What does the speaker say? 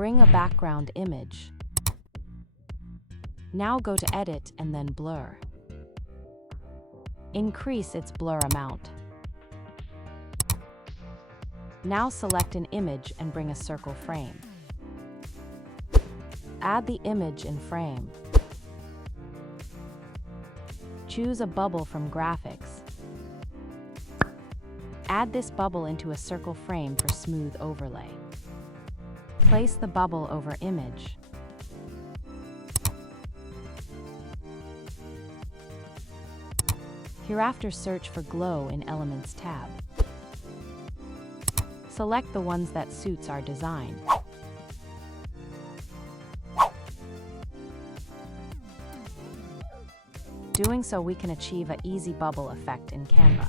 Bring a background image. Now go to Edit and then Blur. Increase its blur amount. Now select an image and bring a circle frame. Add the image in frame. Choose a bubble from Graphics. Add this bubble into a circle frame for smooth overlay. Place the bubble over image. Hereafter search for Glow in Elements tab. Select the ones that suits our design. Doing so, we can achieve an easy bubble effect in Canva.